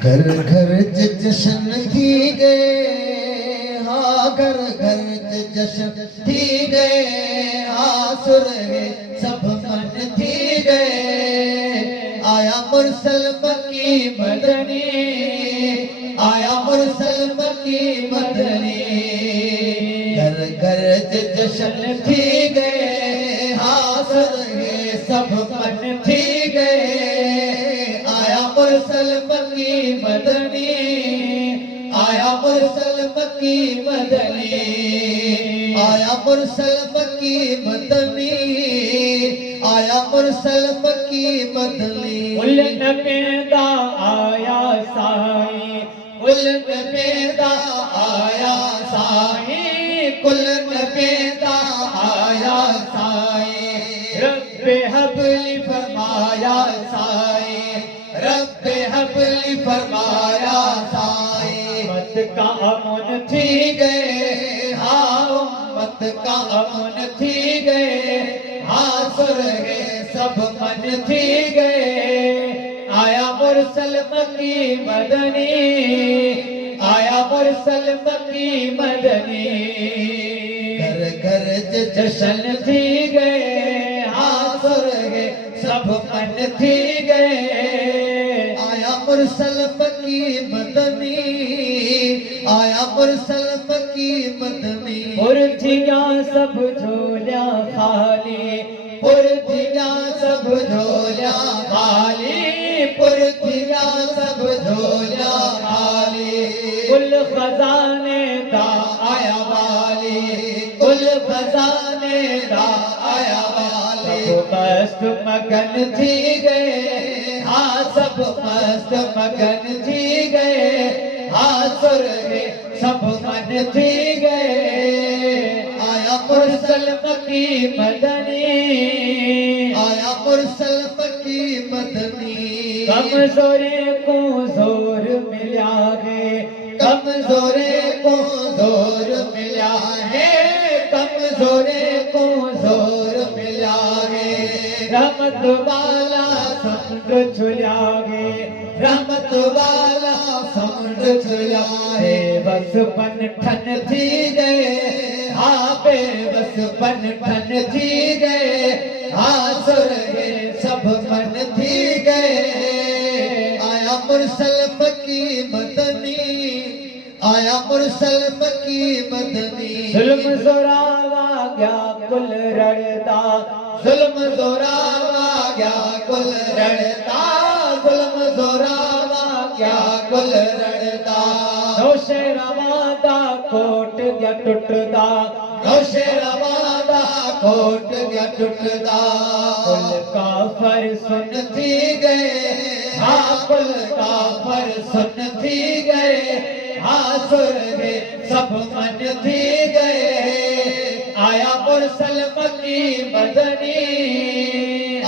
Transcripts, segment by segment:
घर घर च जश्न थी गए, हाँ घर घर च जश्न थी गए, हाँ सुर सब मन थी गए। आया मुरसल मक्की मदनी, आया मुरसल मक्की मदनी। घर घर च जश्न थी गए, हाँ सुर सब मन थी गए। आया मुरसल मक्की मदनी, आया मुरसल मक्की मदनी, आया मुरसल मक्की मदनी, आया मुरसल मक्की मदनी। कुल नबेदा आया साईं, कुल नबेदा आया साईं, कुल नबेदा आया साईं। रब्बे हबली फरमाया साईं, रब्बे हबली फरमाया साईं। मत का अमन थी थी गए, हाँ उम्मत का अमन थी गए, हाँ स्वर्ग सब मन थी गए। आया मुरसल मक्की मदनी, आया मुरसल मक्की मदनी। घर घर जश्न थी गए, हाँ स्वर्ग सब मन थी गए। आया मुरसल मक्की मदनी, आया मुरसल मक्की मदनी। पुरथिया सब झोलिया खाली, पुरथिया सब झोलिया खाली, पुरथिया सब झोलिया खाली। कुल खजाने दा आया वाली, कुल खजाने दा आया वाली। सब मस्त मगन थी गए, हाँ सब मस्त मगन थी गए, हाँ स्वर्ग सब मन थी गए। आया मुरसल मक्की मदनी, आया मुरसल मक्की मदनी। कमजोरे को जोर मिला है, कमजोरे को जोर मिला है, कमजोरे को जोर मिला है। रहमत वाला समुद्र छुला गे, रहमत वाला समुद्र छुला है। बस पन ठन थी गए, हाँ बेबस पन ठन थी गए, हाँ स्वर्ग सब मन थी गए। आया मुरसल मक्की मदनी, आया मुरसल मक्की मदनी। जुल्म जोरावा गया कुल रड़दा, जुल्म जोरावा गया कुल रड़ता, जुल्म जोरावा गया कुल रड़ता। नौशे रवादा कोट गया टुटदा, नौशे रवादा कोट गया टुटदा। कुल काफर सुन थी गए, हाँ कुल काफर सुन थी गए, हाँ स्वर्ग सब मन थी गए। आया मुरसल मक्की मदनी,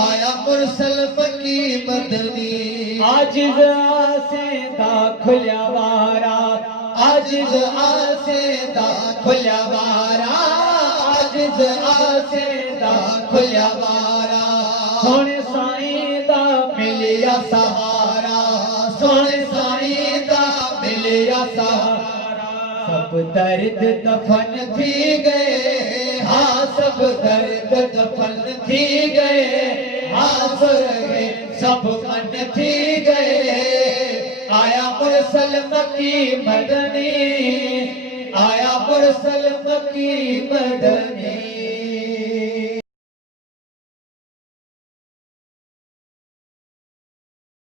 आया मुरसल मक्की मदनी। आजिज आसे दा खुल्या वारा, आजिज आसे दा खुल्या वारा, आजिज आसे दा खुल्या वारा। सोने साईं दा मिलिया सहारा, सोने साईं दा मिलिया सहारा। सब दर्द दफन थी गए, हाँ सब दर्द दफन थी गए, हाँ स्वर्ग सब मन थी गए। आया मुरसल मक्की मदनी, आया मुरसल मक्की मदनी।